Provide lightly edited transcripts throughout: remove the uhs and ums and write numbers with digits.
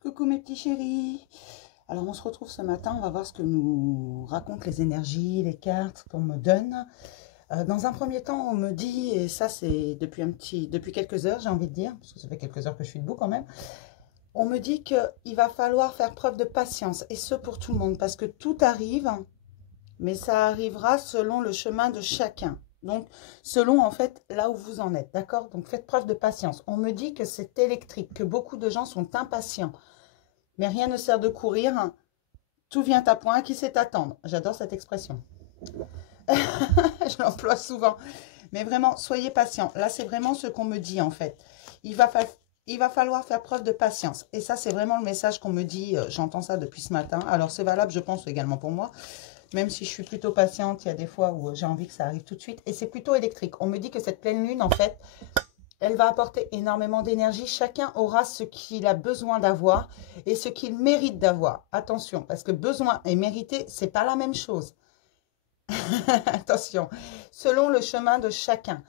Coucou mes petits chéris. Alors on se retrouve ce matin, on va voir ce que nous racontent les énergies, les cartes qu'on me donne. Dans un premier temps, on me dit, et ça c'est depuis quelques heures, j'ai envie de dire, parce que ça fait quelques heures que je suis debout quand même, on me dit qu'il va falloir faire preuve de patience, et ce pour tout le monde, parce que tout arrive, mais ça arrivera selon le chemin de chacun. Donc, selon en fait là où vous en êtes, d'accord? Donc, faites preuve de patience. On me dit que c'est électrique, que beaucoup de gens sont impatients. Mais rien ne sert de courir, tout vient à point, qui sait attendre. J'adore cette expression. Je l'emploie souvent. Mais vraiment, soyez patient. Là, c'est vraiment ce qu'on me dit en fait. Il va falloir faire preuve de patience. Et ça, c'est vraiment le message qu'on me dit. J'entends ça depuis ce matin. Alors, c'est valable, je pense, également pour moi. Même si je suis plutôt patiente, il y a des fois où j'ai envie que ça arrive tout de suite. Et c'est plutôt électrique. On me dit que cette pleine lune, en fait, elle va apporter énormément d'énergie. Chacun aura ce qu'il a besoin d'avoir et ce qu'il mérite d'avoir. Attention, parce que besoin et mériter, c'est pas la même chose. Attention, selon le chemin de chacun.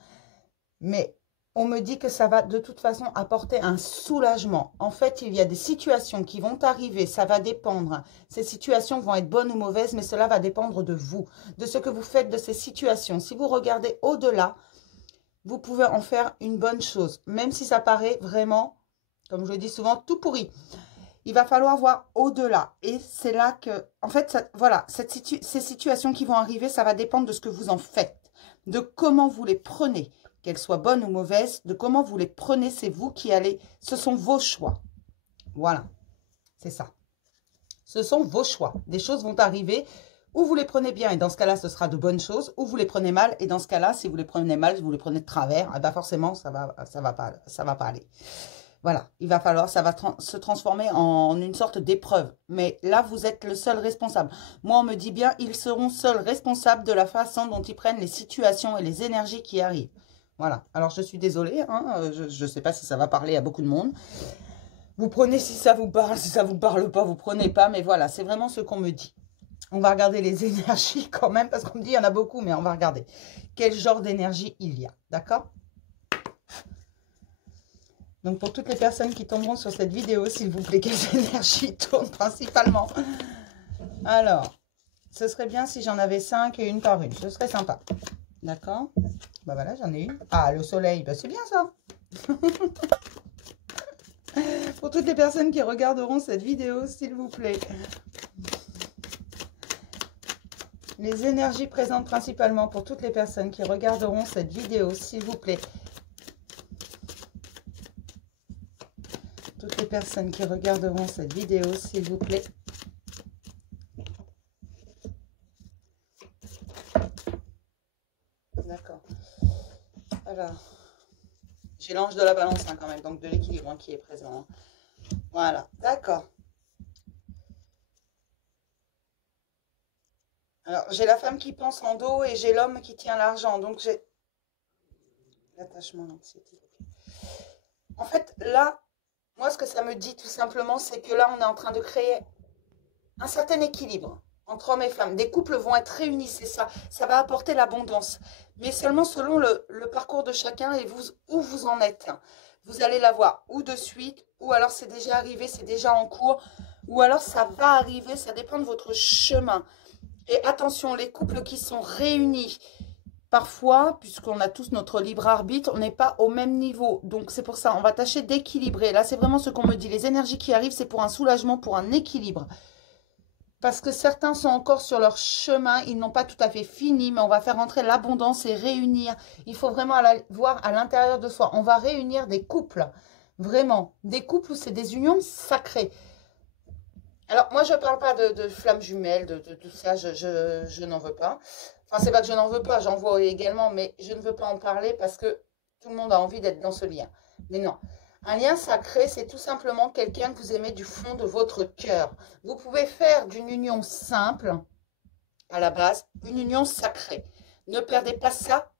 Mais on me dit que ça va de toute façon apporter un soulagement. En fait, il y a des situations qui vont arriver, ça va dépendre. Ces situations vont être bonnes ou mauvaises, mais cela va dépendre de vous, de ce que vous faites de ces situations. Si vous regardez au-delà, vous pouvez en faire une bonne chose, même si ça paraît vraiment, comme je le dis souvent, tout pourri. Il va falloir voir au-delà. Et c'est là que, en fait, ça, voilà, ces situations qui vont arriver, ça va dépendre de ce que vous en faites, de comment vous les prenez, qu'elles soient bonnes ou mauvaises, de comment vous les prenez, c'est vous qui allez, ce sont vos choix. Voilà, c'est ça. Ce sont vos choix. Des choses vont arriver, ou vous les prenez bien, et dans ce cas-là, ce sera de bonnes choses, ou vous les prenez mal, et dans ce cas-là, si vous les prenez mal, si vous les prenez de travers, eh ben forcément, ça va pas aller. Voilà, il va falloir, ça va se transformer en une sorte d'épreuve. Mais là, vous êtes le seul responsable. Moi, on me dit bien, ils seront seuls responsables de la façon dont ils prennent les situations et les énergies qui arrivent. Voilà, alors je suis désolée, hein, je ne sais pas si ça va parler à beaucoup de monde. Vous prenez si ça vous parle, si ça vous parle pas, vous prenez pas, mais voilà, c'est vraiment ce qu'on me dit. On va regarder les énergies quand même, parce qu'on me dit il y en a beaucoup, mais on va regarder quel genre d'énergie il y a, d'accord? Donc pour toutes les personnes qui tomberont sur cette vidéo, s'il vous plaît, quelles énergies tournent principalement? Alors, ce serait bien si j'en avais 5 et une par une, ce serait sympa. D'accord? Bah voilà, j'en ai une. Ah, le soleil, bah c'est bien ça. Pour toutes les personnes qui regarderont cette vidéo, s'il vous plaît. Les énergies présentes principalement pour toutes les personnes qui regarderont cette vidéo, s'il vous plaît. Toutes les personnes qui regarderont cette vidéo, s'il vous plaît. D'accord. Alors, j'ai l'ange de la balance hein, quand même, donc de l'équilibre hein, qui est présent. Hein. Voilà, d'accord. Alors, j'ai la femme qui pense en dos et j'ai l'homme qui tient l'argent. Donc, j'ai l'attachement, l'anxiété. En fait, là, moi, ce que ça me dit tout simplement, c'est que là, on est en train de créer un certain équilibre entre hommes et femmes. Des couples vont être réunis, c'est ça. Ça va apporter l'abondance. Mais seulement selon le parcours de chacun et vous, où vous en êtes. Vous allez la voir ou de suite, ou alors c'est déjà arrivé, c'est déjà en cours, ou alors ça va arriver, ça dépend de votre chemin. Et attention, les couples qui sont réunis, parfois, puisqu'on a tous notre libre arbitre, on n'est pas au même niveau. Donc c'est pour ça, on va tâcher d'équilibrer. Là, c'est vraiment ce qu'on me dit. Les énergies qui arrivent, c'est pour un soulagement, pour un équilibre. Parce que certains sont encore sur leur chemin, ils n'ont pas tout à fait fini, mais on va faire entrer l'abondance et réunir. Il faut vraiment voir à l'intérieur de soi. On va réunir des couples, vraiment. Des couples où c'est des unions sacrées. Alors, moi, je ne parle pas de flammes jumelles, de tout ça, je n'en veux pas. Enfin, c'est pas que je n'en veux pas, j'en vois également, mais je ne veux pas en parler parce que tout le monde a envie d'être dans ce lien. Mais non, un lien sacré, c'est tout simplement quelqu'un que vous aimez du fond de votre cœur. Vous pouvez faire d'une union simple, à la base, une union sacrée. Ne perdez pas ça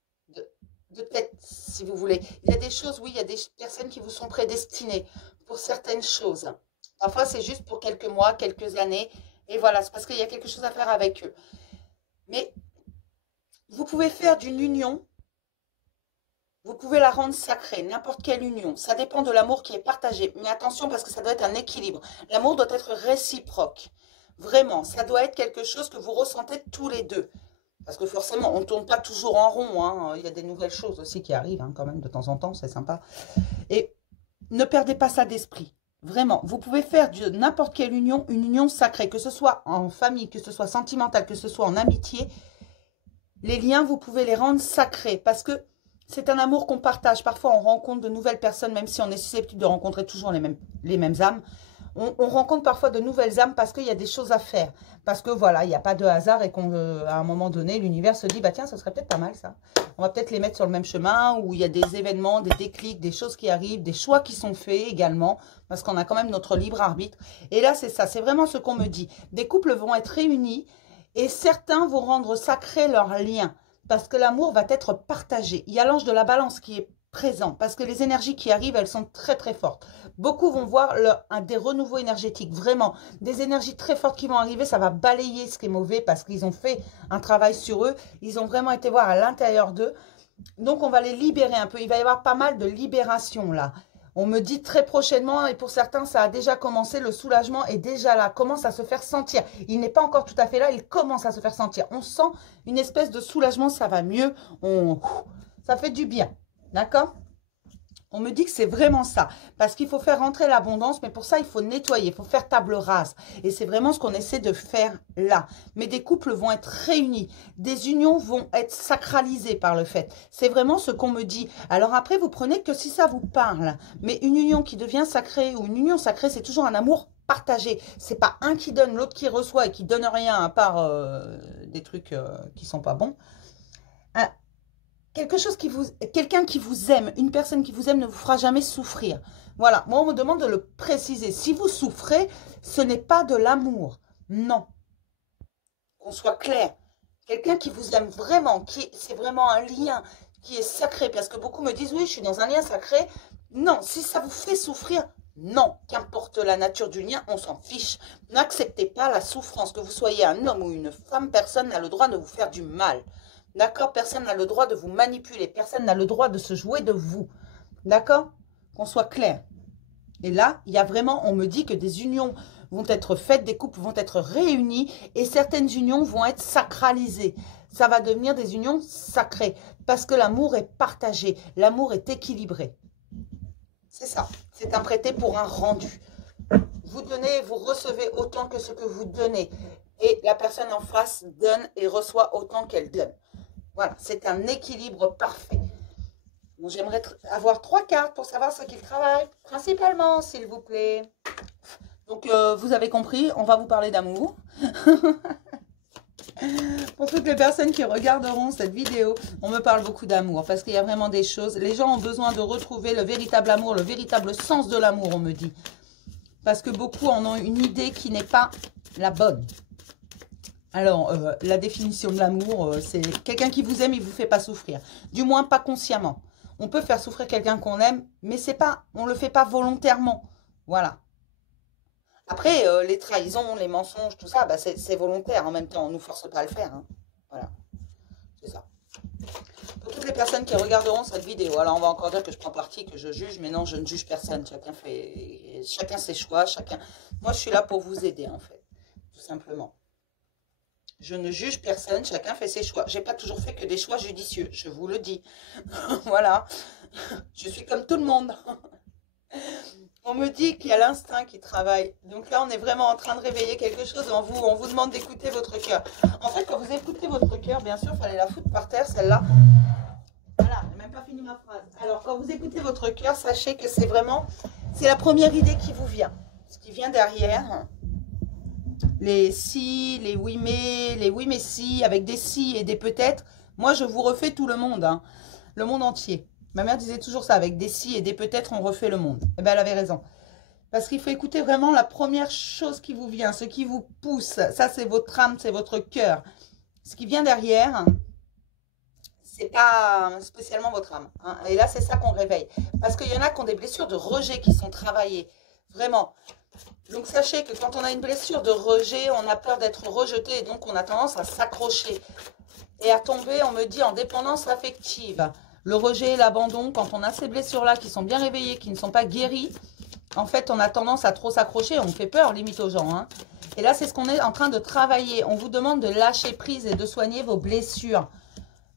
de tête, si vous voulez. Il y a des choses, oui, il y a des personnes qui vous sont prédestinées pour certaines choses. Parfois, c'est juste pour quelques mois, quelques années. Et voilà, c'est parce qu'il y a quelque chose à faire avec eux. Mais vous pouvez faire d'une union Vous pouvez la rendre sacrée, n'importe quelle union. Ça dépend de l'amour qui est partagé. Mais attention parce que ça doit être un équilibre. L'amour doit être réciproque. Vraiment, ça doit être quelque chose que vous ressentez tous les deux. Parce que forcément, on ne tourne pas toujours en rond, hein. Il y a des nouvelles choses aussi qui arrivent, hein, quand même, de temps en temps, c'est sympa. Et ne perdez pas ça d'esprit. Vraiment, vous pouvez faire de n'importe quelle union une union sacrée, que ce soit en famille, que ce soit sentimental, que ce soit en amitié. Les liens, vous pouvez les rendre sacrés parce que c'est un amour qu'on partage. Parfois, on rencontre de nouvelles personnes, même si on est susceptible de rencontrer toujours les mêmes âmes. On rencontre parfois de nouvelles âmes parce qu'il y a des choses à faire. Parce que voilà, il n'y a pas de hasard et qu'à un moment donné, l'univers se dit, bah tiens, ce serait peut-être pas mal ça. On va peut-être les mettre sur le même chemin où il y a des événements, des déclics, des choses qui arrivent, des choix qui sont faits également. Parce qu'on a quand même notre libre arbitre. Et là, c'est ça, c'est vraiment ce qu'on me dit. Des couples vont être réunis et certains vont rendre sacré leur lien. Parce que l'amour va être partagé. Il y a l'ange de la balance qui est présent. Parce que les énergies qui arrivent, elles sont très très fortes. Beaucoup vont voir des renouveaux énergétiques, vraiment, des énergies très fortes qui vont arriver, ça va balayer ce qui est mauvais parce qu'ils ont fait un travail sur eux, ils ont vraiment été voir à l'intérieur d'eux, donc on va les libérer un peu, il va y avoir pas mal de libération là. On me dit très prochainement, et pour certains ça a déjà commencé, le soulagement est déjà là, commence à se faire sentir. Il n'est pas encore tout à fait là, il commence à se faire sentir. On sent une espèce de soulagement, ça va mieux, ça fait du bien, d'accord ? On me dit que c'est vraiment ça, parce qu'il faut faire rentrer l'abondance, mais pour ça, il faut nettoyer, il faut faire table rase. Et c'est vraiment ce qu'on essaie de faire là. Mais des couples vont être réunis, des unions vont être sacralisées par le fait. C'est vraiment ce qu'on me dit. Alors après, vous prenez que si ça vous parle. Mais une union qui devient sacrée, ou une union sacrée, c'est toujours un amour partagé. C'est pas un qui donne, l'autre qui reçoit et qui donne rien, à part des trucs qui sont pas bons. Quelqu'un qui vous aime, une personne qui vous aime ne vous fera jamais souffrir. Voilà, moi on me demande de le préciser. Si vous souffrez, ce n'est pas de l'amour. Non. Qu'on soit clair. Quelqu'un qui vous aime vraiment, c'est vraiment un lien qui est sacré. Parce que beaucoup me disent, oui, je suis dans un lien sacré. Non, si ça vous fait souffrir, non. Qu'importe la nature du lien, on s'en fiche. N'acceptez pas la souffrance. Que vous soyez un homme ou une femme, personne n'a le droit de vous faire du mal. D'accord? Personne n'a le droit de vous manipuler. Personne n'a le droit de se jouer de vous. D'accord? Qu'on soit clair. Et là, il y a vraiment, on me dit que des unions vont être faites, des couples vont être réunis et certaines unions vont être sacralisées. Ça va devenir des unions sacrées parce que l'amour est partagé, l'amour est équilibré. C'est ça. C'est un prêté pour un rendu. Vous donnez, vous recevez autant que ce que vous donnez. Et la personne en face donne et reçoit autant qu'elle donne. Voilà, c'est un équilibre parfait. Bon, j'aimerais avoir 3 cartes pour savoir ce qu'il travaille, principalement, s'il vous plaît. Donc, vous avez compris, on va vous parler d'amour. Pour toutes les personnes qui regarderont cette vidéo, on me parle beaucoup d'amour, parce qu'il y a vraiment des choses. Les gens ont besoin de retrouver le véritable amour, le véritable sens de l'amour, on me dit. Parce que beaucoup en ont une idée qui n'est pas la bonne. Alors, la définition de l'amour, c'est quelqu'un qui vous aime, il ne vous fait pas souffrir. Du moins, pas consciemment. On peut faire souffrir quelqu'un qu'on aime, mais on ne le fait pas volontairement. Voilà. Après, les trahisons, les mensonges, tout ça, bah, c'est volontaire. En même temps, on ne nous force pas à le faire. Hein. Voilà. C'est ça. Pour toutes les personnes qui regarderont cette vidéo, alors on va encore dire que je prends parti, que je juge, mais non, je ne juge personne. Chacun ses choix, Moi, je suis là pour vous aider, en fait. Tout simplement. Je ne juge personne, chacun fait ses choix. J'ai pas toujours fait que des choix judicieux, je vous le dis. Voilà, je suis comme tout le monde. On me dit qu'il y a l'instinct qui travaille. Donc là, on est vraiment en train de réveiller quelque chose en vous. On vous demande d'écouter votre cœur. En fait, quand vous écoutez votre cœur, bien sûr, il fallait la foutre par terre, celle-là. Voilà, j'ai même pas fini ma phrase. Alors, quand vous écoutez votre cœur, sachez que c'est la première idée qui vous vient. Ce qui vient derrière... Les si, les oui mais si, avec des si et des peut-être. Moi, je vous refais tout le monde, hein, le monde entier. Ma mère disait toujours ça, avec des si et des peut-être, on refait le monde. Eh bien, elle avait raison. Parce qu'il faut écouter vraiment la première chose qui vous vient, ce qui vous pousse. Ça, c'est votre âme, c'est votre cœur. Ce qui vient derrière, c'est pas spécialement votre âme. Hein. Et là, c'est ça qu'on réveille. Parce qu'il y en a qui ont des blessures de rejet qui sont travaillées. Vraiment. Donc, sachez que quand on a une blessure de rejet, on a peur d'être rejeté et donc on a tendance à s'accrocher et à tomber, on me dit, en dépendance affective. Le rejet, l'abandon, quand on a ces blessures-là qui sont bien réveillées, qui ne sont pas guéries, en fait, on a tendance à trop s'accrocher. On fait peur, limite, aux gens. Hein. Et là, c'est ce qu'on est en train de travailler. On vous demande de lâcher prise et de soigner vos blessures.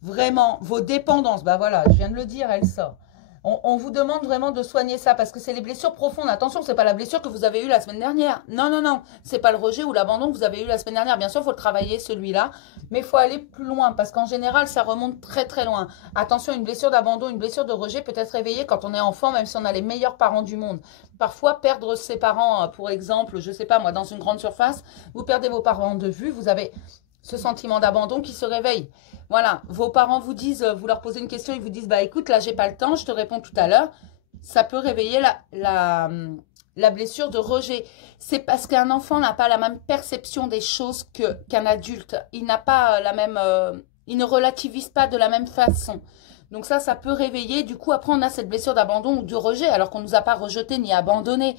Vraiment, vos dépendances. Bah voilà, je viens de le dire, elle sort. On vous demande vraiment de soigner ça parce que c'est les blessures profondes. Attention, c'est pas la blessure que vous avez eue la semaine dernière. Non, non, non. C'est pas le rejet ou l'abandon que vous avez eu la semaine dernière. Bien sûr, il faut le travailler, celui-là. Mais il faut aller plus loin parce qu'en général, ça remonte très, très loin. Attention, une blessure d'abandon, une blessure de rejet peut être réveillée quand on est enfant, même si on a les meilleurs parents du monde. Parfois, perdre ses parents, pour exemple, je sais pas moi, dans une grande surface, vous perdez vos parents de vue, vous avez ce sentiment d'abandon qui se réveille. Voilà, vos parents vous disent, vous leur posez une question, ils vous disent, bah écoute, là, j'ai pas le temps, je te réponds tout à l'heure. Ça peut réveiller la blessure de rejet. C'est parce qu'un enfant n'a pas la même perception des choses qu'un adulte. Il n'a pas la même... il ne relativise pas de la même façon. Donc ça peut réveiller. Du coup, après, on a cette blessure d'abandon ou de rejet, alors qu'on ne nous a pas rejeté ni abandonné.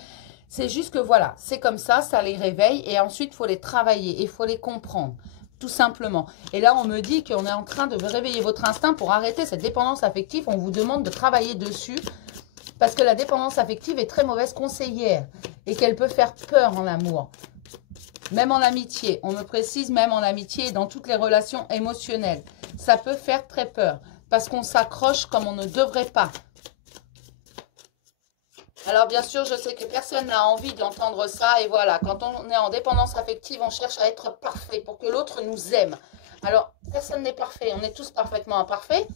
C'est juste que voilà, c'est comme ça les réveille. Et ensuite, il faut les travailler et il faut les comprendre. Tout simplement. Et là, on me dit qu'on est en train de réveiller votre instinct pour arrêter cette dépendance affective. On vous demande de travailler dessus parce que la dépendance affective est très mauvaise conseillère et qu'elle peut faire peur en amour. Même en amitié. On me précise même en amitié et dans toutes les relations émotionnelles. Ça peut faire très peur parce qu'on s'accroche comme on ne devrait pas. Alors bien sûr, je sais que personne n'a envie d'entendre ça. Et voilà, quand on est en dépendance affective, on cherche à être parfait pour que l'autre nous aime. Alors, personne n'est parfait. On est tous parfaitement imparfaits.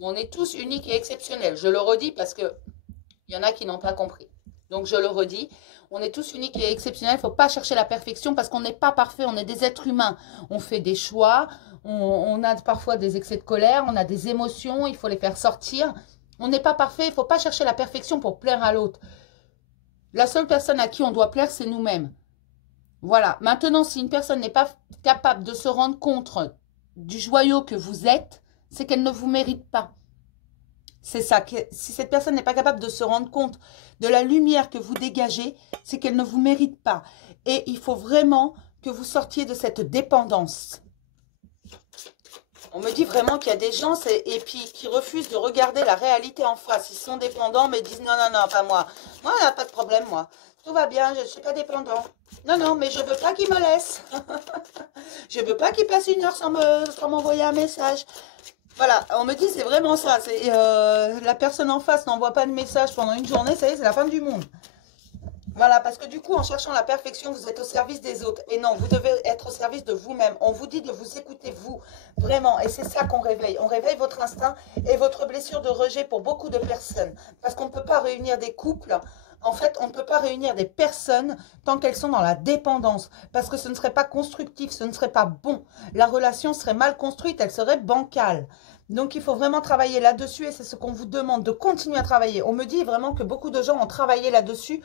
On est tous uniques et exceptionnels. Je le redis parce qu'il y en a qui n'ont pas compris. Donc, je le redis. On est tous uniques et exceptionnels. Il ne faut pas chercher la perfection parce qu'on n'est pas parfait. On est des êtres humains. On fait des choix. On a parfois des excès de colère. On a des émotions. Il faut les faire sortir. On n'est pas parfait, il ne faut pas chercher la perfection pour plaire à l'autre. La seule personne à qui on doit plaire, c'est nous-mêmes. Voilà. Maintenant, si une personne n'est pas capable de se rendre compte du joyau que vous êtes, c'est qu'elle ne vous mérite pas. C'est ça. Si cette personne n'est pas capable de se rendre compte de la lumière que vous dégagez, c'est qu'elle ne vous mérite pas. Et il faut vraiment que vous sortiez de cette dépendance. On me dit vraiment qu'il y a des gens et puis qui refusent de regarder la réalité en face. Ils sont dépendants mais disent non, non, non, pas moi. Moi, il n'y a pas de problème, moi. Tout va bien, je ne suis pas dépendant. Non, non, mais je ne veux pas qu'il me laisse. Je ne veux pas qu'il passe une heure sans m'envoyer un message. Voilà, on me dit c'est vraiment ça. La personne en face n'envoie pas de message pendant une journée, ça y est, c'est la fin du monde. Voilà, parce que du coup, en cherchant la perfection, vous êtes au service des autres. Et non, vous devez être au service de vous-même. On vous dit de vous écouter, vous, vraiment. Et c'est ça qu'on réveille. On réveille votre instinct et votre blessure de rejet pour beaucoup de personnes. Parce qu'on ne peut pas réunir des couples. En fait, on ne peut pas réunir des personnes tant qu'elles sont dans la dépendance. Parce que ce ne serait pas constructif, ce ne serait pas bon. La relation serait mal construite, elle serait bancale. Donc, il faut vraiment travailler là-dessus et c'est ce qu'on vous demande de continuer à travailler. On me dit vraiment que beaucoup de gens ont travaillé là-dessus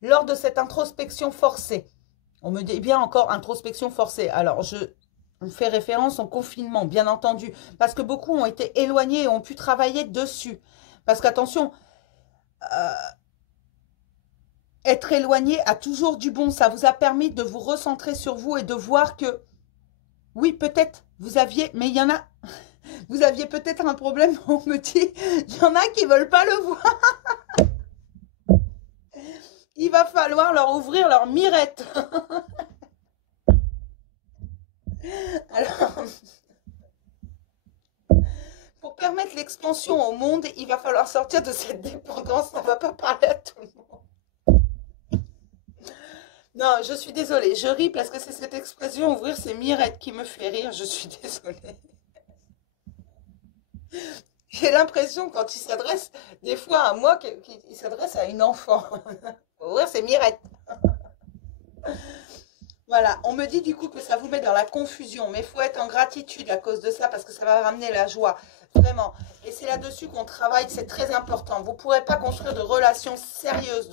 lors de cette introspection forcée. On me dit bien encore introspection forcée. Alors, je fais référence au confinement, bien entendu, parce que beaucoup ont été éloignés et ont pu travailler dessus. Parce qu'attention, être éloigné a toujours du bon. Ça vous a permis de vous recentrer sur vous et de voir que, oui, peut-être, vous aviez, mais il y en a, vous aviez peut-être un problème, on me dit, il y en a qui ne veulent pas le voir. Il va falloir leur ouvrir leur mirette. Alors, pour permettre l'expansion au monde, il va falloir sortir de cette dépendance. Ça ne va pas parler à tout le monde. Non, je suis désolée. Je ris parce que c'est cette expression ouvrir ses mirettes qui me fait rire. Je suis désolée. J'ai l'impression quand il s'adresse des fois à moi qu'il s'adresse à une enfant. Ouvrir ses mirettes. Voilà, on me dit du coup que ça vous met dans la confusion, mais il faut être en gratitude à cause de ça parce que ça va ramener la joie, vraiment. Et c'est là-dessus qu'on travaille, c'est très important. Vous ne pourrez pas construire de relations sérieuses,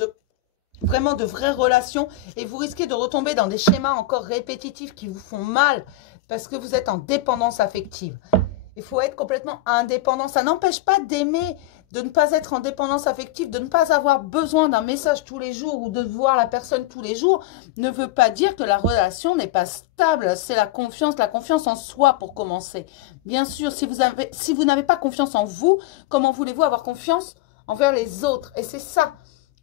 vraiment de vraies relations, et vous risquez de retomber dans des schémas encore répétitifs qui vous font mal parce que vous êtes en dépendance affective. Il faut être complètement indépendant. Ça n'empêche pas d'aimer, de ne pas être en dépendance affective, de ne pas avoir besoin d'un message tous les jours ou de voir la personne tous les jours, ne veut pas dire que la relation n'est pas stable. C'est la confiance en soi pour commencer. Bien sûr, si vous n'avez pas confiance en vous, comment voulez-vous avoir confiance envers les autres? Et c'est ça.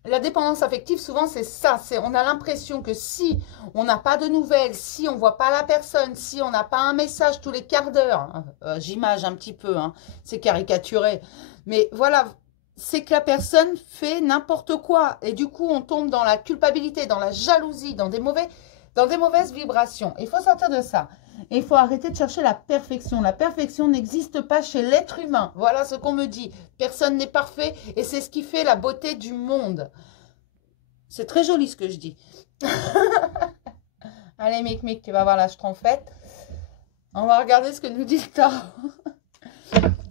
La dépendance affective, souvent, c'est ça. On a l'impression que si on n'a pas de nouvelles, si on ne voit pas la personne, si on n'a pas un message tous les quarts d'heure, j'image un petit peu, hein, c'est caricaturé, mais voilà, c'est que la personne fait n'importe quoi. Et du coup, on tombe dans la culpabilité, dans la jalousie, dans des mauvaises vibrations. Il faut sortir de ça. Et il faut arrêter de chercher la perfection. La perfection n'existe pas chez l'être humain. Voilà ce qu'on me dit. Personne n'est parfait et c'est ce qui fait la beauté du monde. C'est très joli ce que je dis. Allez, Mic, tu vas voir la schtroumpfette. On va regarder ce que nous dit le tarot.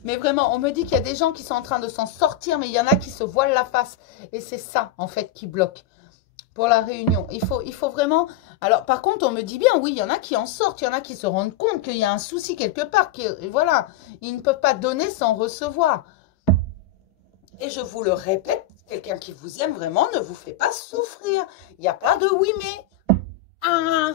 Mais vraiment, on me dit qu'il y a des gens qui sont en train de s'en sortir, mais il y en a qui se voilent la face. Et c'est ça, en fait, qui bloque pour la réunion. Il faut vraiment... Alors, par contre, on me dit bien, oui, il y en a qui en sortent, il y en a qui se rendent compte qu'il y a un souci quelque part. Voilà, ils ne peuvent pas donner sans recevoir. Et je vous le répète, quelqu'un qui vous aime vraiment ne vous fait pas souffrir. Il n'y a pas de oui, mais... Ah.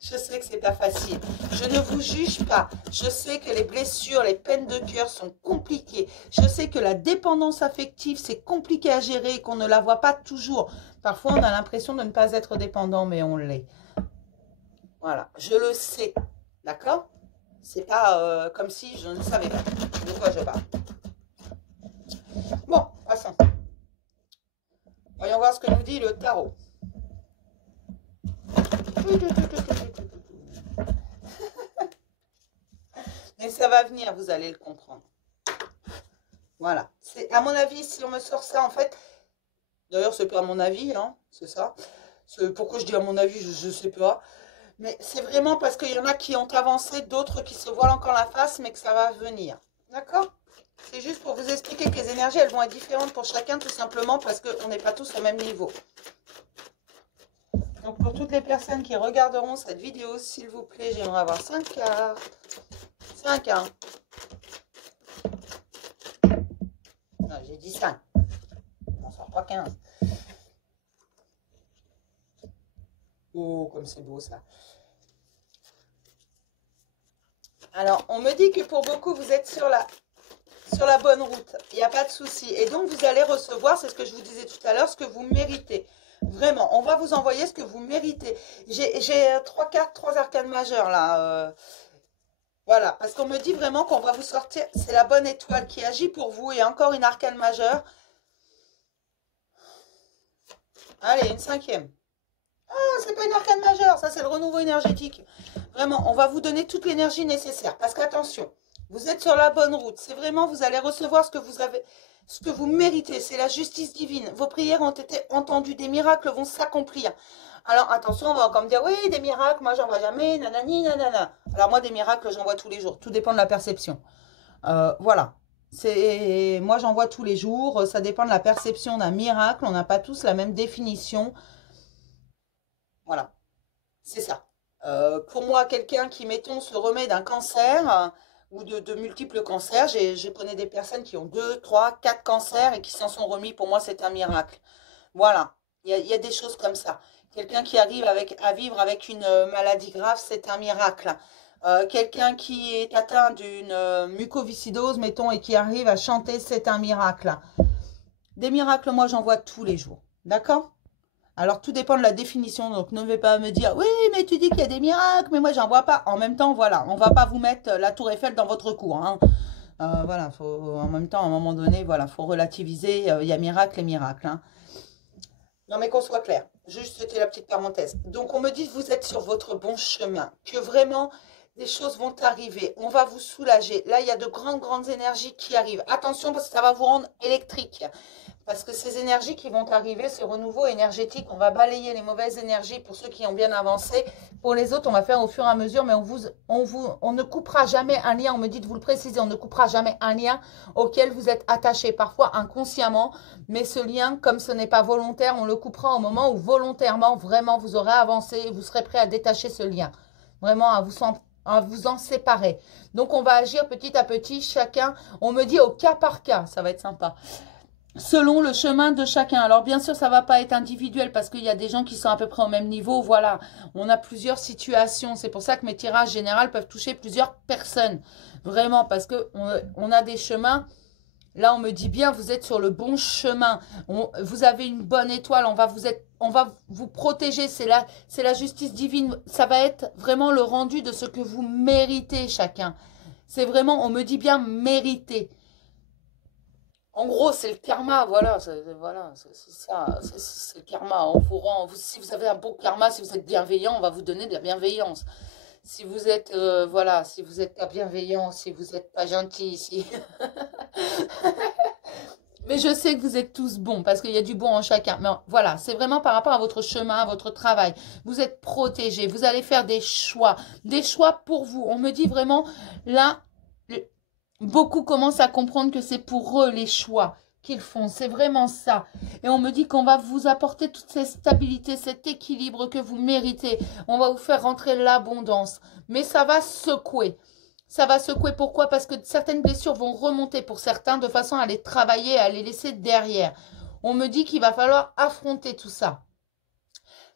Je sais que c'est pas facile. Je ne vous juge pas. Je sais que les blessures, les peines de cœur sont compliquées. Je sais que la dépendance affective, c'est compliqué à gérer et qu'on ne la voit pas toujours. Parfois, on a l'impression de ne pas être dépendant, mais on l'est. Voilà, je le sais. D'accord? C'est pas comme si je ne savais pas de quoi je parle. Bon, passons. Voyons voir ce que nous dit le tarot. Mais ça va venir, vous allez le comprendre. Voilà. C'est à mon avis, si on me sort ça, en fait... D'ailleurs, c'est pas à mon avis, hein, c'est ça. Pourquoi je dis à mon avis, je sais pas. Mais c'est vraiment parce qu'il y en a qui ont avancé, d'autres qui se voilent encore la face, mais que ça va venir. D'accord? C'est juste pour vous expliquer que les énergies, elles vont être différentes pour chacun, tout simplement parce qu'on n'est pas tous au même niveau. Donc, pour toutes les personnes qui regarderont cette vidéo, s'il vous plaît, j'aimerais avoir 5 cartes. 5, hein. Non, j'ai dit 5. On sort pas 15. Oh, comme c'est beau, ça. Alors, on me dit que pour beaucoup, vous êtes sur la bonne route. Il n'y a pas de souci. Et donc, vous allez recevoir, c'est ce que je vous disais tout à l'heure, ce que vous méritez. Vraiment, on va vous envoyer ce que vous méritez. J'ai 3 cartes, 3 arcanes majeures, là. Voilà, parce qu'on me dit vraiment qu'on va vous sortir. C'est la bonne étoile qui agit pour vous. Et encore une arcane majeure. Allez, une 5e. Ah, c'est pas une arcane majeure, ça c'est le renouveau énergétique. Vraiment, on va vous donner toute l'énergie nécessaire. Parce qu'attention, vous êtes sur la bonne route. C'est vraiment, vous allez recevoir ce que vous avez, ce que vous méritez. C'est la justice divine. Vos prières ont été entendues. Des miracles vont s'accomplir. Alors attention, on va encore me dire, oui, des miracles, moi j'en vois jamais, nanani, nanana. Alors moi, des miracles, j'en vois tous les jours. Tout dépend de la perception. Voilà. Moi, j'en vois tous les jours. Ça dépend de la perception d'un miracle. On n'a pas tous la même définition. Voilà, c'est ça. Pour moi, quelqu'un qui, mettons, se remet d'un cancer ou de multiples cancers, je connais des personnes qui ont 2, 3, 4 cancers et qui s'en sont remis. Pour moi, c'est un miracle. Voilà, il y a des choses comme ça. Quelqu'un qui arrive à vivre avec une maladie grave, c'est un miracle. Quelqu'un qui est atteint d'une mucoviscidose, mettons, et qui arrive à chanter, c'est un miracle. Des miracles, moi, j'en vois tous les jours. D'accord ? Alors, tout dépend de la définition. Donc, ne vais pas me dire, oui, mais tu dis qu'il y a des miracles, mais moi, j'en vois pas. En même temps, voilà, on va pas vous mettre la tour Eiffel dans votre cour. Hein. Voilà, en même temps, à un moment donné, voilà, faut relativiser. Il y a miracle et miracle. Hein. Non, mais qu'on soit clair. Juste, c'était la petite parenthèse. Donc, on me dit que vous êtes sur votre bon chemin. Que vraiment, des choses vont arriver. On va vous soulager. Là, il y a de grandes énergies qui arrivent. Attention, parce que ça va vous rendre électrique. Parce que ces énergies qui vont arriver, ce renouveau énergétique, on va balayer les mauvaises énergies pour ceux qui ont bien avancé. Pour les autres, on va faire au fur et à mesure, mais on ne coupera jamais un lien. On me dit de vous le préciser, on ne coupera jamais un lien auquel vous êtes attaché, parfois inconsciemment. Mais ce lien, comme ce n'est pas volontaire, on le coupera au moment où volontairement, vraiment, vous aurez avancé et vous serez prêt à détacher ce lien. Vraiment, à vous sentir à vous en séparer. Donc, on va agir petit à petit, chacun. On me dit au cas par cas, ça va être sympa. Selon le chemin de chacun. Alors, bien sûr, ça ne va pas être individuel parce qu'il y a des gens qui sont à peu près au même niveau. Voilà, on a plusieurs situations. C'est pour ça que mes tirages généraux peuvent toucher plusieurs personnes. Vraiment, parce qu'on a des chemins. Là, on me dit bien, vous êtes sur le bon chemin. Vous avez une bonne étoile. On va vous protéger. C'est la justice divine. Ça va être vraiment le rendu de ce que vous méritez chacun. C'est vraiment, on me dit bien mériter. En gros, c'est le karma, voilà, c'est ça, c'est le karma. On vous rend, si vous avez un bon karma, si vous êtes bienveillant, on va vous donner de la bienveillance. Si vous êtes, voilà, si vous n'êtes pas bienveillant, si vous n'êtes pas gentil, si... Mais je sais que vous êtes tous bons, parce qu'il y a du bon en chacun. Mais voilà, c'est vraiment par rapport à votre chemin, à votre travail. Vous êtes protégés, vous allez faire des choix pour vous. On me dit vraiment, là... Beaucoup commencent à comprendre que c'est pour eux les choix qu'ils font. C'est vraiment ça. Et on me dit qu'on va vous apporter toute cette stabilité, cet équilibre que vous méritez. On va vous faire rentrer l'abondance. Mais ça va secouer. Ça va secouer. Pourquoi? Parce que certaines blessures vont remonter pour certains de façon à les travailler, à les laisser derrière. On me dit qu'il va falloir affronter tout ça.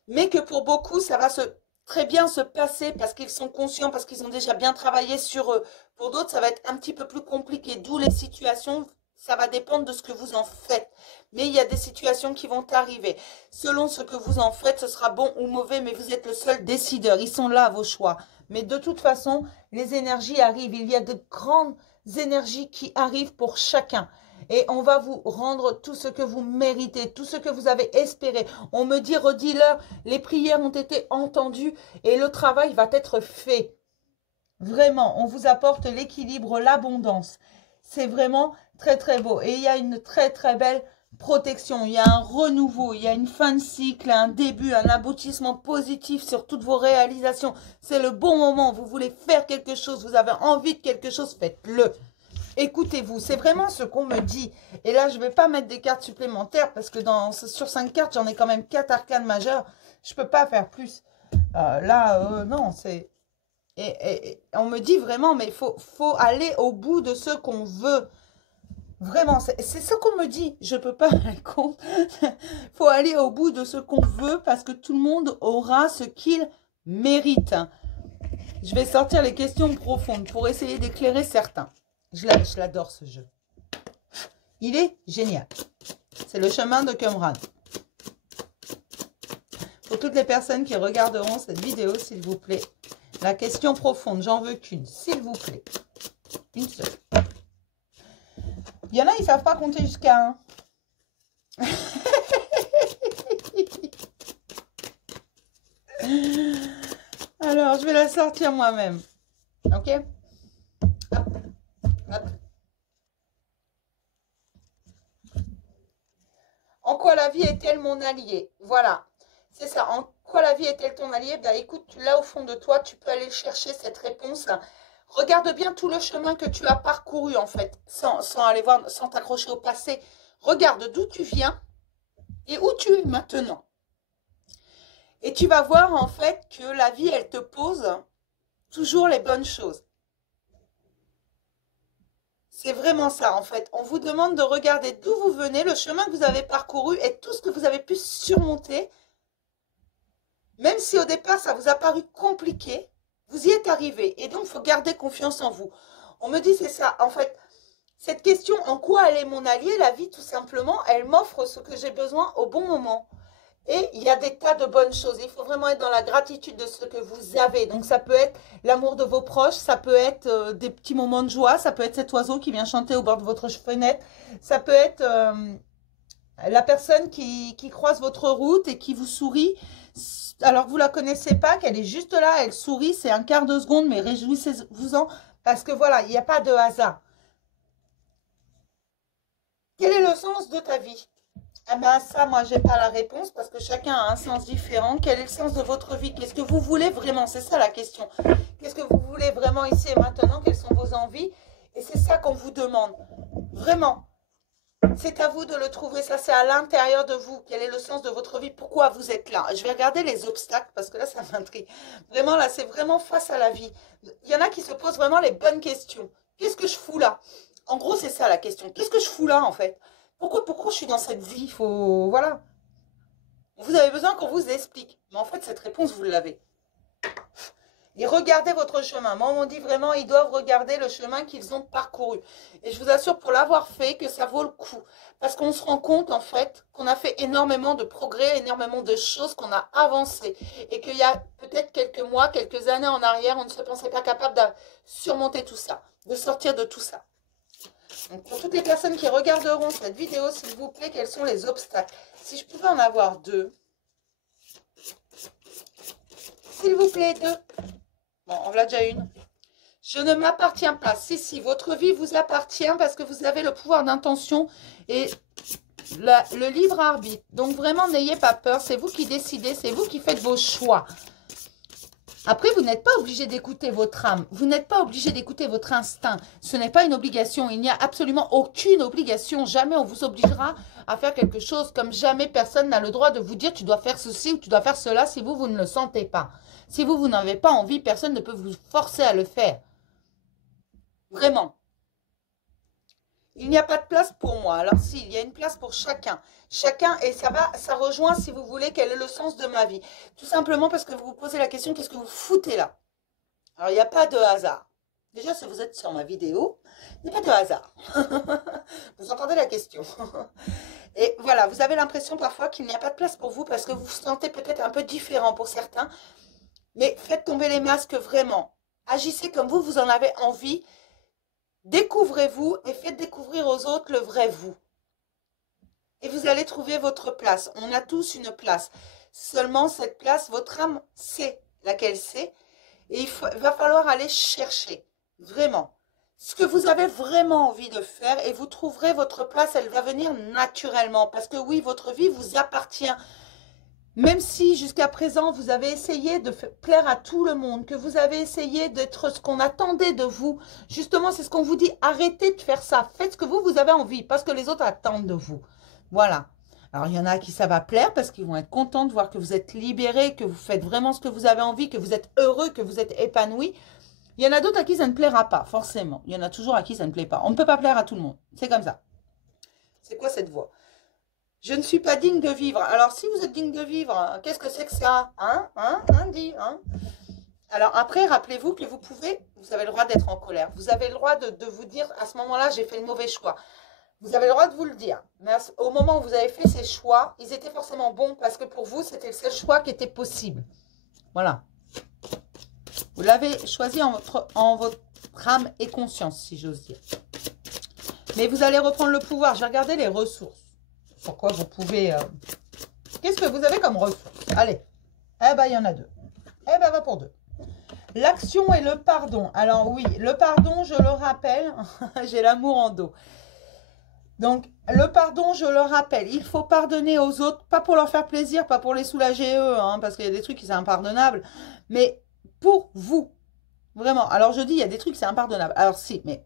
Mais que pour beaucoup, ça va très bien se passer parce qu'ils sont conscients, parce qu'ils ont déjà bien travaillé sur eux. Pour d'autres, ça va être un petit peu plus compliqué. D'où les situations, ça va dépendre de ce que vous en faites. Mais il y a des situations qui vont arriver. Selon ce que vous en faites, ce sera bon ou mauvais, mais vous êtes le seul décideur. Ils sont là, vos choix. Mais de toute façon, les énergies arrivent. Il y a de grandes énergies qui arrivent pour chacun. Et on va vous rendre tout ce que vous méritez, tout ce que vous avez espéré. On me dit, redis-leur, les prières ont été entendues et le travail va être fait. Vraiment, on vous apporte l'équilibre, l'abondance. C'est vraiment très, très beau. Et il y a une très, très belle protection. Il y a un renouveau, il y a une fin de cycle, un début, un aboutissement positif sur toutes vos réalisations. C'est le bon moment. Vous voulez faire quelque chose, vous avez envie de quelque chose, faites-le. Écoutez-vous, c'est vraiment ce qu'on me dit. Et là, je ne vais pas mettre des cartes supplémentaires parce que sur 5 cartes, j'en ai quand même 4 arcanes majeures. Je ne peux pas faire plus. Non, c'est... Et on me dit vraiment, mais il faut aller au bout de ce qu'on veut. Vraiment, c'est ce qu'on me dit. Je ne peux pas répondre. Il faut aller au bout de ce qu'on veut parce que tout le monde aura ce qu'il mérite. Je vais sortir les questions profondes pour essayer d'éclairer certains. Je l'adore ce jeu. Il est génial. C'est le chemin de Qumran. Pour toutes les personnes qui regarderont cette vidéo, s'il vous plaît, la question profonde, j'en veux qu'une, s'il vous plaît. Une seule. Il y en a, ils ne savent pas compter jusqu'à 1. Alors, je vais la sortir moi-même. Ok? Hop. Hop. En quoi la vie est-elle mon allié? Voilà. C'est ça. En quoi la vie est-elle ton allié? Ben, écoute, là au fond de toi, tu peux aller chercher cette réponse. Regarde bien tout le chemin que tu as parcouru, en fait, sans aller voir, sans t'accrocher au passé. Regarde d'où tu viens et où tu es maintenant. Et tu vas voir, en fait, que la vie, elle te pose toujours les bonnes choses. C'est vraiment ça, en fait. On vous demande de regarder d'où vous venez, le chemin que vous avez parcouru et tout ce que vous avez pu surmonter. Même si au départ, ça vous a paru compliqué, vous y êtes arrivé. Et donc, il faut garder confiance en vous. On me dit, c'est ça. En fait, cette question, en quoi elle est mon allié? La vie, tout simplement, elle m'offre ce que j'ai besoin au bon moment. Et il y a des tas de bonnes choses. Il faut vraiment être dans la gratitude de ce que vous avez. Donc, ça peut être l'amour de vos proches, ça peut être des petits moments de joie, ça peut être cet oiseau qui vient chanter au bord de votre fenêtre, ça peut être la personne qui croise votre route et qui vous sourit. Alors que vous ne la connaissez pas, qu'elle est juste là, elle sourit, c'est un quart de seconde, mais réjouissez-vous-en parce que voilà, il n'y a pas de hasard. Quel est le sens de ta vie? Ah ben ça, moi, j'ai pas la réponse parce que chacun a un sens différent. Quel est le sens de votre vie? Qu'est-ce que vous voulez vraiment? C'est ça la question. Qu'est-ce que vous voulez vraiment ici et maintenant? Quelles sont vos envies? Et c'est ça qu'on vous demande. Vraiment. C'est à vous de le trouver, ça c'est à l'intérieur de vous. Quel est le sens de votre vie? Pourquoi vous êtes là? Je vais regarder les obstacles parce que là ça m'intrigue. Vraiment là, c'est vraiment face à la vie. Il y en a qui se posent vraiment les bonnes questions. Qu'est-ce que je fous là? En gros, c'est ça la question. Qu'est-ce que je fous là en fait? Pourquoi je suis dans cette vie? Faut, voilà. Vous avez besoin qu'on vous explique. Mais en fait, cette réponse, vous l'avez. Et regardez votre chemin. Moi, on dit vraiment, ils doivent regarder le chemin qu'ils ont parcouru. Et je vous assure, pour l'avoir fait, que ça vaut le coup. Parce qu'on se rend compte, en fait, qu'on a fait énormément de progrès, énormément de choses, qu'on a avancé. Et qu'il y a peut-être quelques mois, quelques années en arrière, on ne se pensait pas capable de surmonter tout ça, de sortir de tout ça. Donc, pour toutes les personnes qui regarderont cette vidéo, s'il vous plaît, quels sont les obstacles? Si je pouvais en avoir deux. S'il vous plaît, deux. Bon, on l'a déjà une. Je ne m'appartiens pas. Si, votre vie vous appartient parce que vous avez le pouvoir d'intention et le libre arbitre. Donc, vraiment, n'ayez pas peur. C'est vous qui décidez. C'est vous qui faites vos choix. Après, vous n'êtes pas obligé d'écouter votre âme. Vous n'êtes pas obligé d'écouter votre instinct. Ce n'est pas une obligation. Il n'y a absolument aucune obligation. Jamais on vous obligera à faire quelque chose. Comme jamais personne n'a le droit de vous dire tu dois faire ceci ou tu dois faire cela si vous ne le sentez pas. Si vous n'avez pas envie, personne ne peut vous forcer à le faire. Vraiment. Il n'y a pas de place pour moi. Alors si, il y a une place pour chacun. Chacun, et ça rejoint, si vous voulez, quel est le sens de ma vie. Tout simplement parce que vous vous posez la question, qu'est-ce que vous foutez là? Alors, il n'y a pas de hasard. Déjà, si vous êtes sur ma vidéo, il n'y a pas de hasard. Vous entendez la question. Et voilà, vous avez l'impression parfois qu'il n'y a pas de place pour vous parce que vous vous sentez peut-être un peu différent pour certains. Mais faites tomber les masques vraiment. Agissez comme vous en avez envie. Découvrez-vous et faites découvrir aux autres le vrai vous. Et vous allez trouver votre place. On a tous une place. Seulement, cette place, votre âme sait laquelle c'est. Et il va falloir aller chercher, vraiment, ce que vous avez vraiment envie de faire. Et vous trouverez votre place, elle va venir naturellement. Parce que oui, votre vie vous appartient. Même si jusqu'à présent, vous avez essayé de plaire à tout le monde, que vous avez essayé d'être ce qu'on attendait de vous, justement, c'est ce qu'on vous dit, arrêtez de faire ça, faites ce que vous avez envie, parce que les autres attendent de vous. Voilà. Alors, il y en a à qui ça va plaire, parce qu'ils vont être contents de voir que vous êtes libérés, que vous faites vraiment ce que vous avez envie, que vous êtes heureux, que vous êtes épanoui. Il y en a d'autres à qui ça ne plaira pas, forcément. Il y en a toujours à qui ça ne plaît pas. On ne peut pas plaire à tout le monde. C'est comme ça. C'est quoi cette voix ? Je ne suis pas digne de vivre. Alors, si vous êtes digne de vivre, qu'est-ce que c'est que ça? Dit. Alors, après, rappelez-vous que vous avez le droit d'être en colère. Vous avez le droit de vous dire, à ce moment-là, j'ai fait le mauvais choix. Vous avez le droit de vous le dire. Mais au moment où vous avez fait ces choix, ils étaient forcément bons parce que pour vous, c'était le seul choix qui était possible. Voilà. Vous l'avez choisi en votre âme et conscience, si j'ose dire. Mais vous allez reprendre le pouvoir. Je vais regarder les ressources. Pourquoi vous pouvez... Qu'est-ce que vous avez comme ressources? Allez. Eh ben, il y en a deux. Eh ben, va pour deux. L'action et le pardon. Alors oui, le pardon, je le rappelle, j'ai l'amour en dos. Donc, le pardon, je le rappelle, il faut pardonner aux autres, pas pour leur faire plaisir, pas pour les soulager eux, parce qu'il y a des trucs qui sont impardonnables, mais pour vous. Vraiment. Alors, je dis, il y a des trucs qui sont impardonnables. Alors, si, mais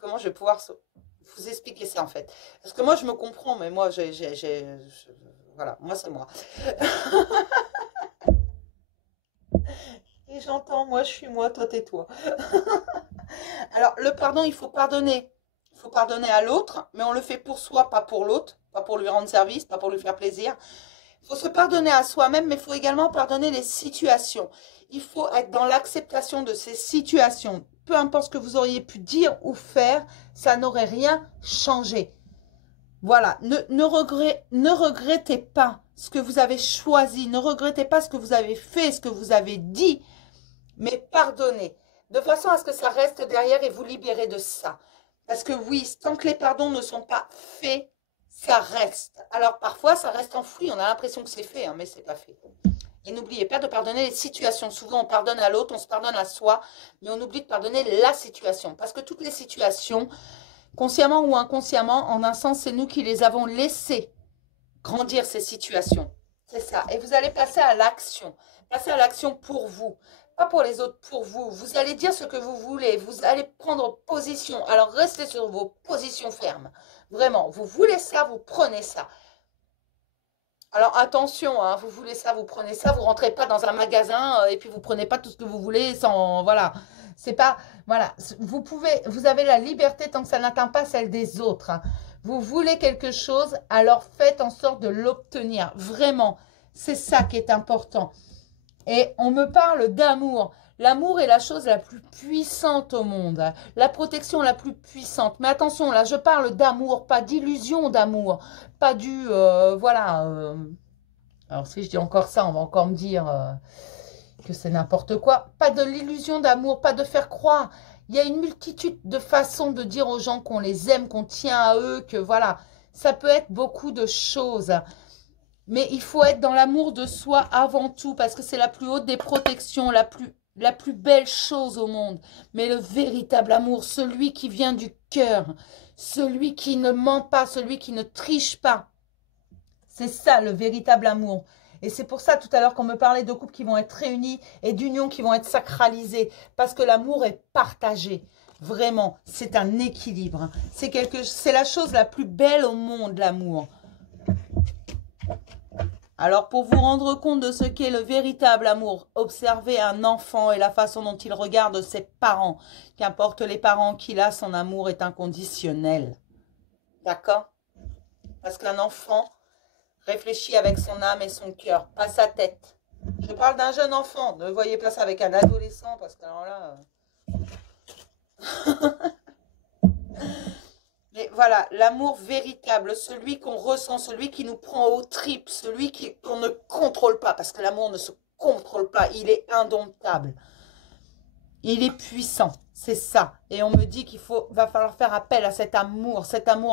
comment je vais pouvoir vous expliquer ça, en fait? Parce que moi, je me comprends, mais moi, voilà, moi, c'est moi. Et j'entends, moi, je suis moi, toi, t'es toi. Alors, le pardon, il faut pardonner. Il faut pardonner à l'autre, mais on le fait pour soi, pas pour l'autre, pas pour lui rendre service, pas pour lui faire plaisir. Il faut se pardonner à soi-même, mais il faut également pardonner les situations. Il faut être dans l'acceptation de ces situations. Peu importe ce que vous auriez pu dire ou faire, ça n'aurait rien changé. Voilà, ne regrettez pas ce que vous avez choisi, ne regrettez pas ce que vous avez fait, ce que vous avez dit, mais pardonnez, de façon à ce que ça reste derrière et vous libérez de ça. Parce que oui, tant que les pardons ne sont pas faits, ça reste. Alors parfois, ça reste enfoui. On a l'impression que c'est fait, mais c'est pas fait. Et n'oubliez pas de pardonner les situations. Souvent, on pardonne à l'autre, on se pardonne à soi, mais on oublie de pardonner la situation. Parce que toutes les situations, consciemment ou inconsciemment, en un sens, c'est nous qui les avons laissées grandir, ces situations. C'est ça. Et vous allez passer à l'action. Passer à l'action pour vous. pas pour les autres, pour vous. Vous allez dire ce que vous voulez, vous allez prendre position. Alors restez sur vos positions fermes. Vraiment, vous voulez ça, vous prenez ça. Alors attention, hein, vous voulez ça, vous prenez ça, vous rentrez pas dans un magasin et puis vous prenez pas tout ce que vous voulez sans, voilà. C'est pas, voilà, vous pouvez, vous avez la liberté tant que ça n'atteint pas celle des autres, hein. Vous voulez quelque chose, alors faites en sorte de l'obtenir. Vraiment, c'est ça qui est important. Et on me parle d'amour. L'amour est la chose la plus puissante au monde. La protection la plus puissante. Mais attention, là, je parle d'amour, pas d'illusion d'amour. Pas du... voilà. Alors, si je dis encore ça, on va encore me dire que c'est n'importe quoi. Pas de l'illusion d'amour, pas de faire croire. Il y a une multitude de façons de dire aux gens qu'on les aime, qu'on tient à eux, que voilà. Ça peut être beaucoup de choses. Mais il faut être dans l'amour de soi avant tout, parce que c'est la plus haute des protections, la plus belle chose au monde. Mais le véritable amour, celui qui vient du cœur, celui qui ne ment pas, celui qui ne triche pas. C'est ça le véritable amour. Et c'est pour ça tout à l'heure qu'on me parlait de couples qui vont être réunis et d'unions qui vont être sacralisées. Parce que l'amour est partagé. Vraiment, c'est un équilibre. C'est la chose la plus belle au monde, l'amour. Alors, pour vous rendre compte de ce qu'est le véritable amour, observez un enfant et la façon dont il regarde ses parents. Qu'importe les parents qu'il a, son amour est inconditionnel. D'accord? Parce qu'un enfant réfléchit avec son âme et son cœur, pas sa tête. Je parle d'un jeune enfant. Ne voyez pas ça avec un adolescent, parce que alors là... Mais voilà, l'amour véritable, celui qu'on ressent, celui qui nous prend aux tripes, celui qu'on ne contrôle pas, parce que l'amour ne se contrôle pas, il est indomptable. Il est puissant, c'est ça. Et on me dit va falloir faire appel à cet amour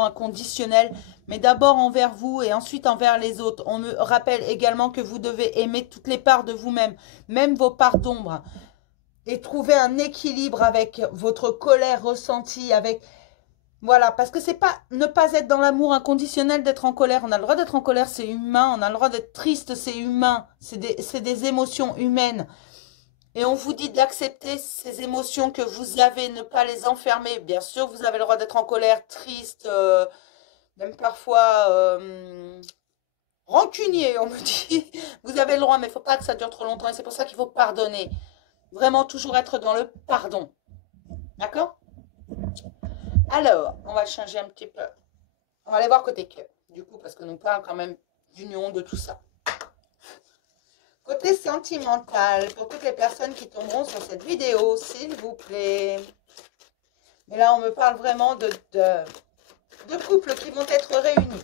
inconditionnel, mais d'abord envers vous et ensuite envers les autres. On me rappelle également que vous devez aimer toutes les parts de vous-même, même vos parts d'ombre, et trouver un équilibre avec votre colère ressentie, avec... Voilà, parce que c'est pas ne pas être dans l'amour inconditionnel d'être en colère. On a le droit d'être en colère, c'est humain. On a le droit d'être triste, c'est humain. C'est des émotions humaines. Et on vous dit d'accepter ces émotions que vous avez, ne pas les enfermer. Bien sûr, vous avez le droit d'être en colère, triste, même parfois rancunier, on me dit. Vous avez le droit, mais il ne faut pas que ça dure trop longtemps. Et c'est pour ça qu'il faut pardonner. Vraiment toujours être dans le pardon. D'accord ? Alors, on va changer un petit peu. On va aller voir côté cœur, du coup, parce que nous parle quand même d'union, de tout ça. Côté sentimental, pour toutes les personnes qui tomberont sur cette vidéo, s'il vous plaît. Mais là, on me parle vraiment de couples qui vont être réunis.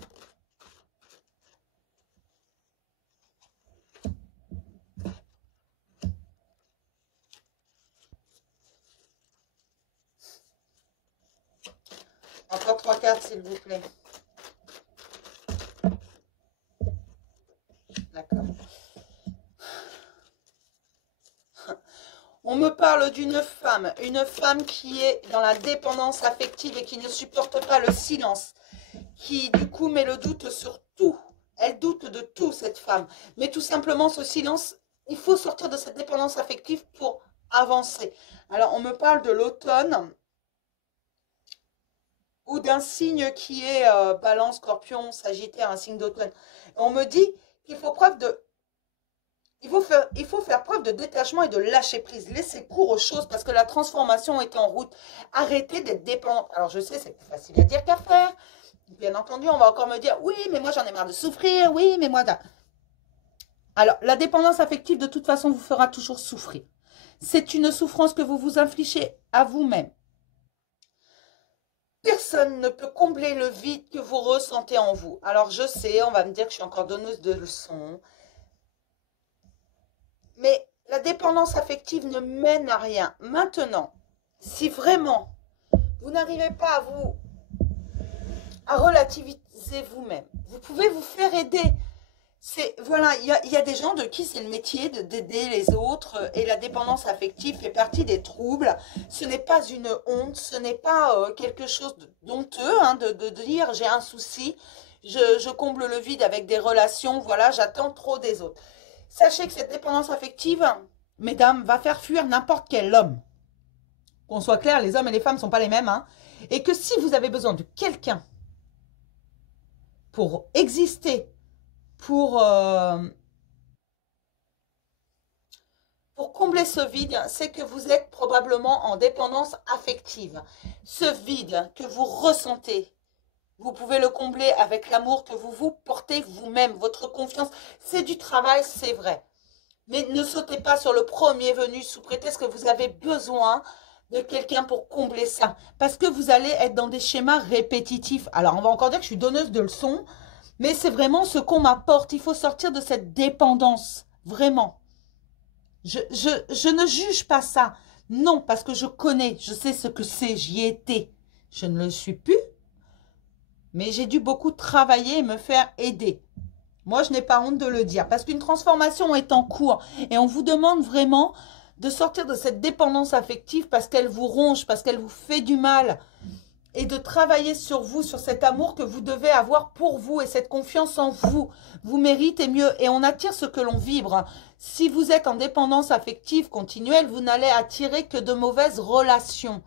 Encore 3 cartes, s'il vous plaît. D'accord. On me parle d'une femme qui est dans la dépendance affective et qui ne supporte pas le silence, qui du coup met le doute sur tout. Elle doute de tout, cette femme. Mais tout simplement, ce silence, il faut sortir de cette dépendance affective pour avancer. Alors, on me parle de l'automne ou d'un signe qui est Balance, Scorpion, Sagittaire, un signe d'automne. On me dit qu'il faut il faut faire preuve de détachement et de lâcher prise. Laissez cours aux choses parce que la transformation est en route. Arrêtez d'être dépendant. Alors, je sais, c'est plus facile à dire qu'à faire. Bien entendu, on va encore me dire, oui, mais moi, j'en ai marre de souffrir. Oui, mais moi... Alors, la dépendance affective, de toute façon, vous fera toujours souffrir. C'est une souffrance que vous vous infligez à vous-même. Personne ne peut combler le vide que vous ressentez en vous. Alors, je sais, on va me dire que je suis encore donneuse de leçons. Mais la dépendance affective ne mène à rien. Maintenant, si vraiment vous n'arrivez pas à relativiser vous-même, vous pouvez vous faire aider. Voilà, il y a des gens de qui c'est le métier d'aider les autres et la dépendance affective fait partie des troubles. Ce n'est pas une honte, ce n'est pas quelque chose d'honteux hein, de dire j'ai un souci, je comble le vide avec des relations, voilà, j'attends trop des autres. Sachez que cette dépendance affective, mesdames, va faire fuir n'importe quel homme. Qu'on soit clair, les hommes et les femmes ne sont pas les mêmes. Hein. Et que si vous avez besoin de quelqu'un pour exister, pour combler ce vide, c'est que vous êtes probablement en dépendance affective. Ce vide que vous ressentez, vous pouvez le combler avec l'amour que vous vous portez vous-même, votre confiance. C'est du travail, c'est vrai. Mais ne sautez pas sur le premier venu sous prétexte que vous avez besoin de quelqu'un pour combler ça. Parce que vous allez être dans des schémas répétitifs. Alors, on va encore dire que je suis donneuse de leçons, mais c'est vraiment ce qu'on m'apporte. Il faut sortir de cette dépendance, vraiment. Je ne juge pas ça. Non, parce que je connais, je sais ce que c'est, j'y ai été. Je ne le suis plus, mais j'ai dû beaucoup travailler et me faire aider. Moi, je n'ai pas honte de le dire, parce qu'une transformation est en cours. Et on vous demande vraiment de sortir de cette dépendance affective parce qu'elle vous ronge, parce qu'elle vous fait du mal. Et de travailler sur vous, sur cet amour que vous devez avoir pour vous et cette confiance en vous. Vous méritez mieux et on attire ce que l'on vibre. Si vous êtes en dépendance affective continuelle, vous n'allez attirer que de mauvaises relations.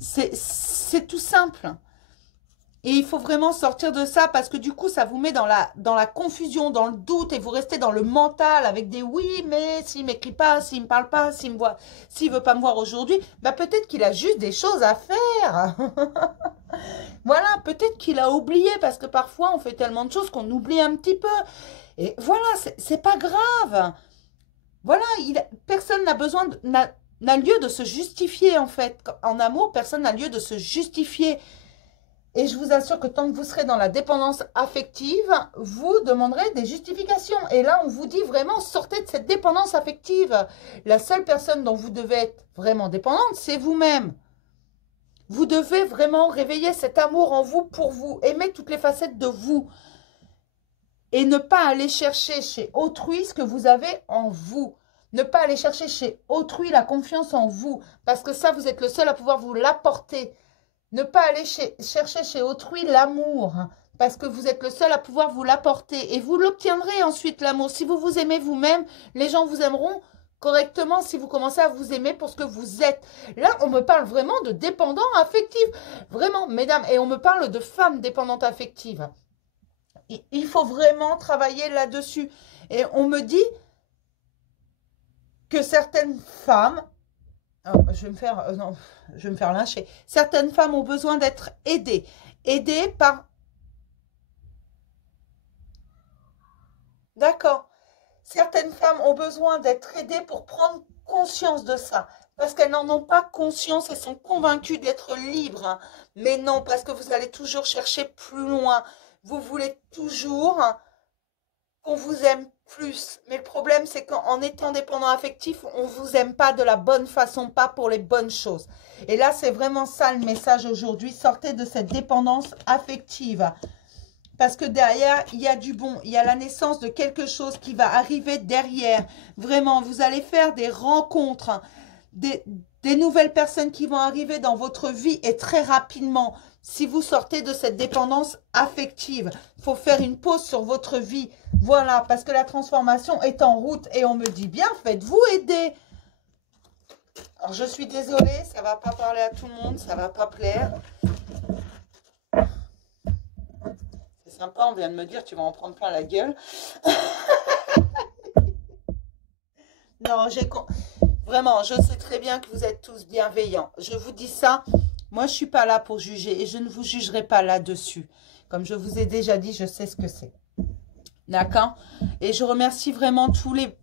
C'est tout simple. Et il faut vraiment sortir de ça parce que du coup, ça vous met dans la confusion, dans le doute et vous restez dans le mental avec des oui, mais s'il ne m'écrit pas, s'il ne me parle pas, s'il ne veut pas me voir aujourd'hui, bah peut-être qu'il a juste des choses à faire. Voilà, peut-être qu'il a oublié parce que parfois, on fait tellement de choses qu'on oublie un petit peu. Et voilà, c'est pas grave. Voilà, personne n'a besoin, n'a lieu de se justifier en fait. En amour, personne n'a lieu de se justifier. Et je vous assure que tant que vous serez dans la dépendance affective, vous demanderez des justifications. Et là, on vous dit vraiment, sortez de cette dépendance affective. La seule personne dont vous devez être vraiment dépendante, c'est vous-même. Vous devez vraiment réveiller cet amour en vous pour vous. Aimer toutes les facettes de vous. Et ne pas aller chercher chez autrui ce que vous avez en vous. Ne pas aller chercher chez autrui la confiance en vous. Parce que ça, vous êtes le seul à pouvoir vous l'apporter. Ne pas aller chercher chez autrui l'amour, parce que vous êtes le seul à pouvoir vous l'apporter. Et vous l'obtiendrez ensuite, l'amour. Si vous vous aimez vous-même, les gens vous aimeront correctement si vous commencez à vous aimer pour ce que vous êtes. Là, on me parle vraiment de dépendant affectif. Vraiment, mesdames, et on me parle de femmes dépendantes affectives. Il faut vraiment travailler là-dessus. Et on me dit que certaines femmes... Oh, je vais me faire lyncher. Certaines femmes ont besoin d'être aidées. Aidées par... D'accord. Certaines femmes ont besoin d'être aidées pour prendre conscience de ça. Parce qu'elles n'en ont pas conscience, elles sont convaincues d'être libres. Mais non, parce que vous allez toujours chercher plus loin. Vous voulez toujours qu'on vous aime plus. Mais le problème, c'est qu'en étant dépendant affectif, on ne vous aime pas de la bonne façon, pas pour les bonnes choses. Et là, c'est vraiment ça le message aujourd'hui. Sortez de cette dépendance affective. Parce que derrière, il y a du bon. Il y a la naissance de quelque chose qui va arriver derrière. Vraiment, vous allez faire des rencontres, des nouvelles personnes qui vont arriver dans votre vie et très rapidement. Si vous sortez de cette dépendance affective, il faut faire une pause sur votre vie. Voilà, parce que la transformation est en route et on me dit bien, faites-vous aider. Alors, je suis désolée, ça ne va pas parler à tout le monde, ça ne va pas plaire. C'est sympa, on vient de me dire, tu vas en prendre plein la gueule. Non, vraiment, je sais très bien que vous êtes tous bienveillants. Je vous dis ça. Moi, je ne suis pas là pour juger et je ne vous jugerai pas là-dessus. Comme je vous ai déjà dit, je sais ce que c'est. D'accord? Et je remercie vraiment tous les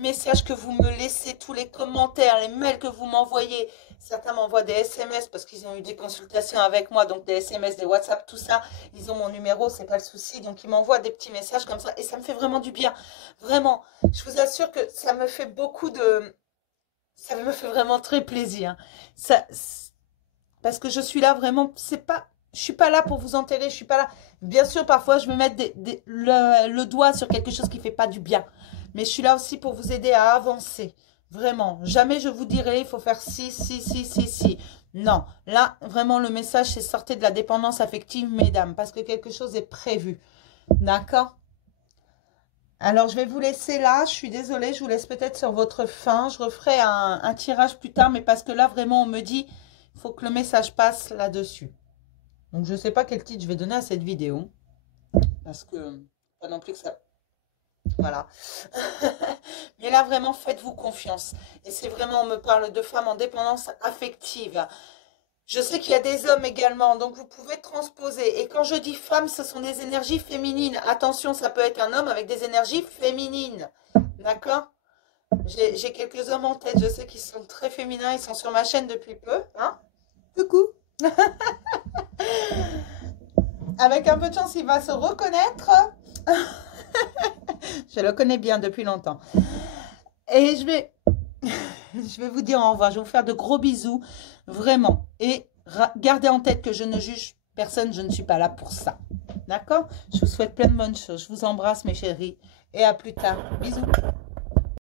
messages que vous me laissez, tous les commentaires, les mails que vous m'envoyez. Certains m'envoient des SMS parce qu'ils ont eu des consultations avec moi, donc des SMS, des WhatsApp, tout ça. Ils ont mon numéro, c'est pas le souci. Donc, ils m'envoient des petits messages comme ça et ça me fait vraiment du bien. Vraiment, je vous assure que ça me fait beaucoup de... Ça me fait vraiment très plaisir. Parce que je suis là vraiment, je suis pas là pour vous enterrer, je suis pas là. Bien sûr, parfois, je me mets le doigt sur quelque chose qui fait pas du bien. Mais je suis là aussi pour vous aider à avancer. Vraiment. Jamais je vous dirai, il faut faire ci, ci, ci, ci, ci. Non. Là, vraiment, le message, c'est sortez de la dépendance affective, mesdames, parce que quelque chose est prévu. D'accord? Alors, je vais vous laisser là. Je suis désolée, je vous laisse peut-être sur votre faim. Je referai un tirage plus tard, mais parce que là, vraiment, on me dit, il faut que le message passe là-dessus. Donc, je ne sais pas quel titre je vais donner à cette vidéo. Parce que, pas non plus que ça... Voilà. Mais là, vraiment, faites-vous confiance. Et c'est vraiment, on me parle de femmes en dépendance affective. Je sais qu'il y a des hommes également, donc vous pouvez transposer. Et quand je dis femmes, ce sont des énergies féminines. Attention, ça peut être un homme avec des énergies féminines. D'accord? J'ai quelques hommes en tête, je sais qu'ils sont très féminins, ils sont sur ma chaîne depuis peu. Hein? Coucou! Avec un peu de chance, il va se reconnaître. Je le connais bien depuis longtemps. Et je vais vous dire au revoir. Je vais vous faire de gros bisous. Vraiment. Et gardez en tête que je ne juge personne. Je ne suis pas là pour ça. D'accord? Je vous souhaite plein de bonnes choses. Je vous embrasse, mes chéris. Et à plus tard. Bisous.